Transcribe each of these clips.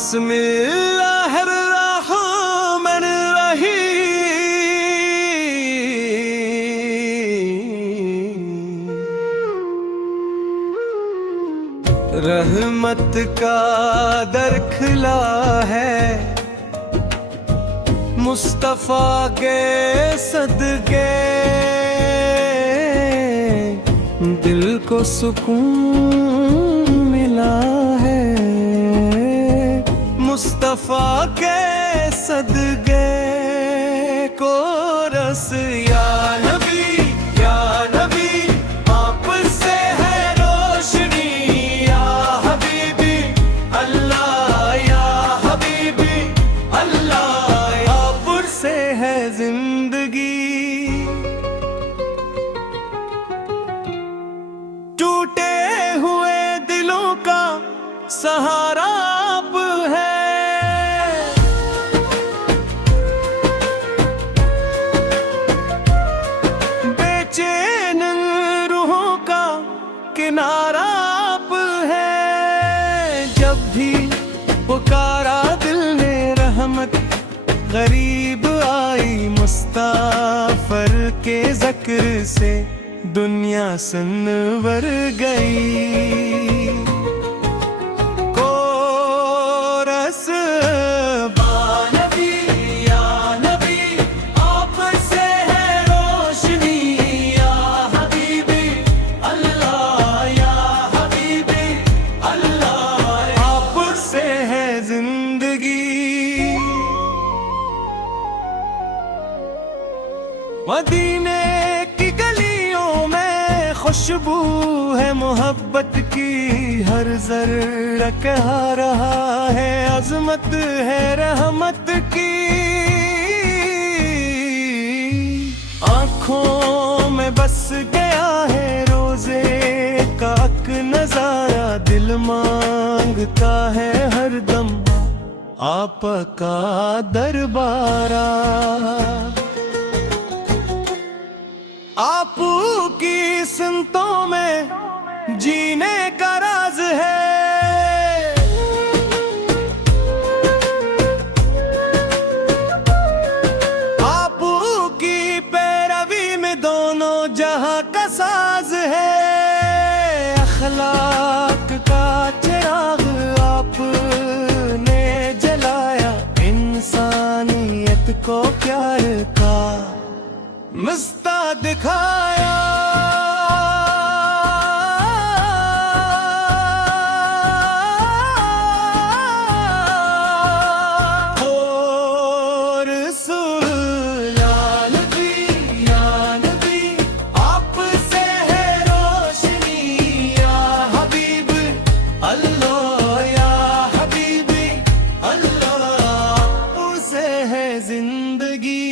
बिस्मिल्लाहिर्रहमानिर्रहीम। रहमत का दर खुला है मुस्तफा के सदके, दिल को सुकून मिला है मुस्तफा के सदके। को रस या नबी या नबी, आप से है रोशनी या हबीबी अल्लाह या हबीबी अल्लाह। आप से है जिंदगी, टूटे हुए दिलों का सहारा आप है। बेचैन रूहों का किनारा आप है। जब भी पुकारा दिल ने रहमत गरीब आई, मुस्तफर के ज़िक्र से दुनिया सनवर गई। को रस बानबी या नबी, आप से है रोशनी या हबीबी अल्लाह या हबीबी अल्लाह। आप से है जिंदगी। मदीने की गलियों में खुशबू है मोहब्बत की, हर जर्रा कह रहा है अजमत है रहमत की। आँखों में बस गया है रोजे का अक नजारा, दिल मांगता है हर दम आपका दरबारा। आपू की संतों में जीने का राज है। आपू की पैरवी में दोनों जहां का साज है। अखलाक का चिराग आपने जलाया, इंसानियत को प्यार का मस्ता दिखाया। और या नबी या नबी, आप से है रोशनी या हबीब अल्लाह या हबीबी अल्लाह। उसे है जिंदगी।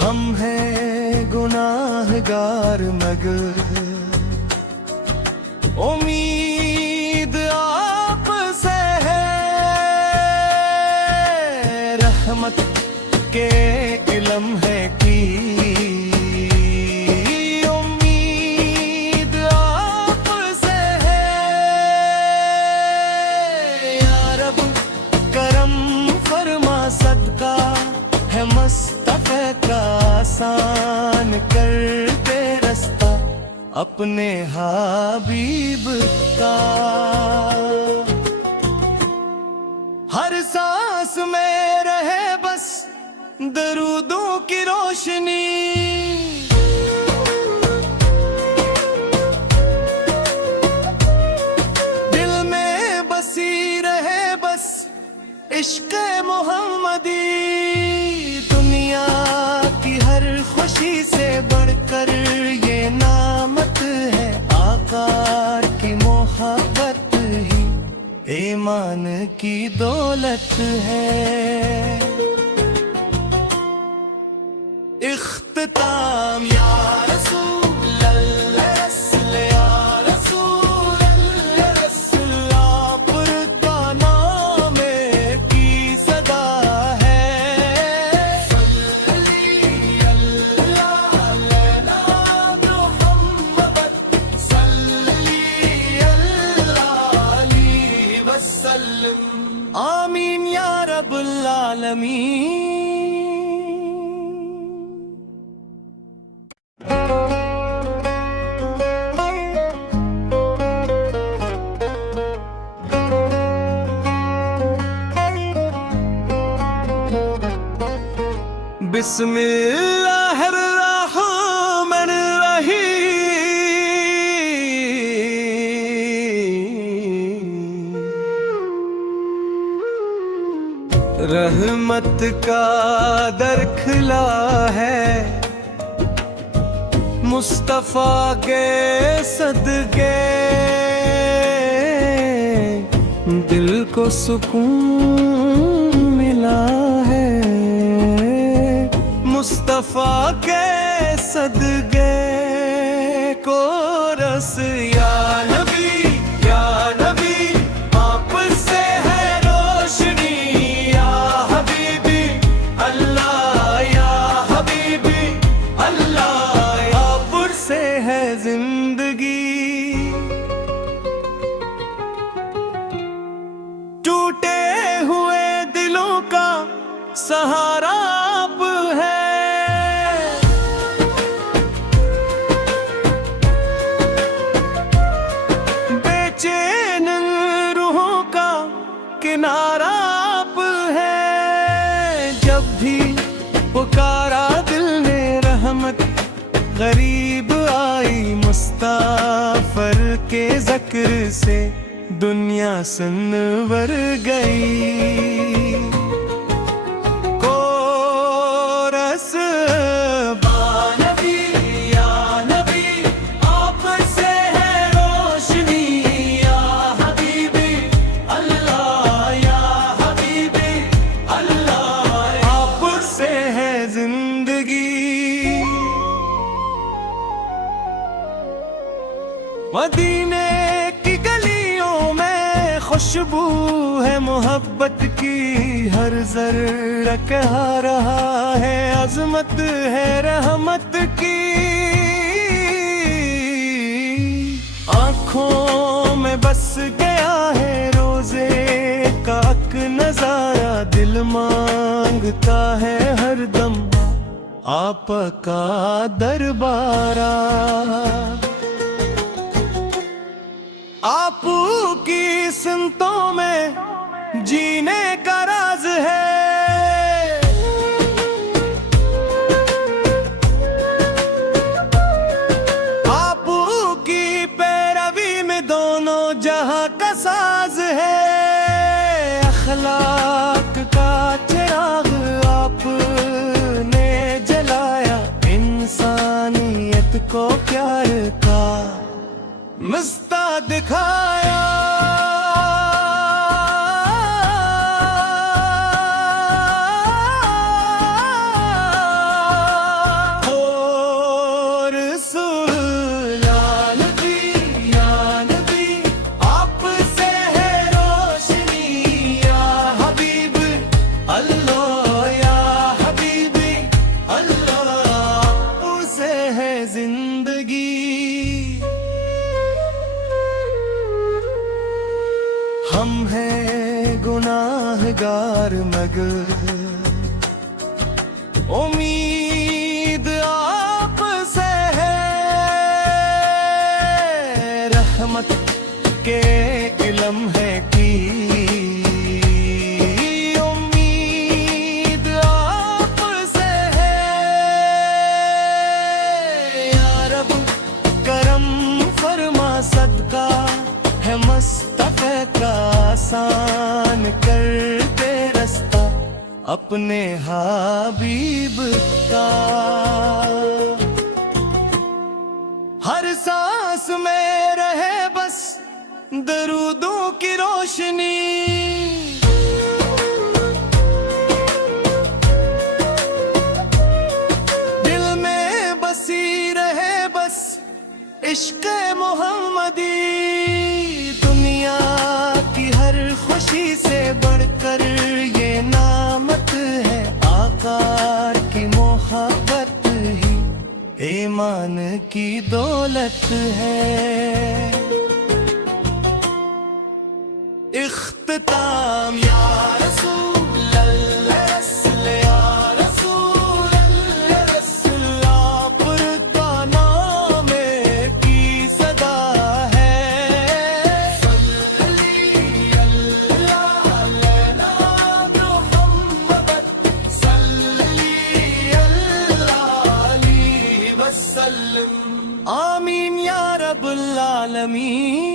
हम हैं गुनाहगार मगर उम्मीद आप से है। रहमत के इलम है की उम्मीद आप से है। या रब करम फरमा, सदका है मुस्तफा का आसान कर दे रास्ता अपने हबीब का। हर सांस में रहे बस दरूदों की रोशनी। दिल में बसी रहे बस इश्क मोहम्मदी। दुनिया की हर खुशी से बढ़कर ये नामत है, आका की मोहब्बत ही ईमान की दौलत है। इख्तिताम या रसूल अल्लाह रसूल या रसूल अल्लाह रसूल, आप का नाम की सदा है। सल्ली अल्लाह अलैना मुहम्मद, सल्ली वसल्लम। आमीन या रब्बुल आलमीन। बिस्मिल्लाहिर्रहमानिर्रहीम। रहमत का दर खिला है मुस्तफा के सदके, दिल को सुकून मिला है मुस्तफा के सदके को रस। या नबी आप से है रोशनी, या हबीबी अल्लाह, या हबीबी अल्लाह। आप से है जिंदगी, टूटे हुए दिलों का सहारा आप है। बेचैन रूहों का किनारा आप है। जब भी पुकारा दिल ने रहमत गरीब आई, मुस्तफर के ज़िक्र से दुनिया सनवर गई। कोरस बानबी या नबी आप से है रोशनी, या हबीबी अल्लाह, या हबीबी अल्लाह। आप से है जिंदगी, मदीने की गलियों में खुशबू है मोहब्बत की, हर जर्रा कह रहा है अजमत है रहमत की। आँखों में बस गया है रोजे का अक नजारा, दिल मांगता है हरदम आपका दरबारा। आपू की सिमतों में जीने का राज है, आपू की पैरवी में दोनों जहां का साज है। अखलाक का चिराग आपने जलाया, इंसानियत को प्यार का मस्ता दिखाया। और या नबी आप से है रोशनी, या हबीब अल्लाह, या हबीबी अल्लाह। उसे है जिंदगी, हम हैं गुनाहगार मगर उम्मीद आप से है। रहमत के इल्म है की उम्मीद आप से है। या रब करम फरमा, सदका है मुस्तफा का आसान कर दे रास्ता अपने हबीब का। हर सांस में रहे बस दरूदों की रोशनी, दिल में बसी रहे बस इश्क़ मोहम्मदी। दुनिया की हर खुशी से बढ़कर ये नामत है, आकार की मोहब्बत ही ईमान की दौलत है। इख्तिताम या रसूल अल्लाह रसूल या रसूल अल्लाह रसूल आपका नाम की सदा है सल्ली अल्लाह अलैना मुहम्मद सल्ली अल्लाह अलैहि वसल्लम आमीन या रब्बुल आलमीन।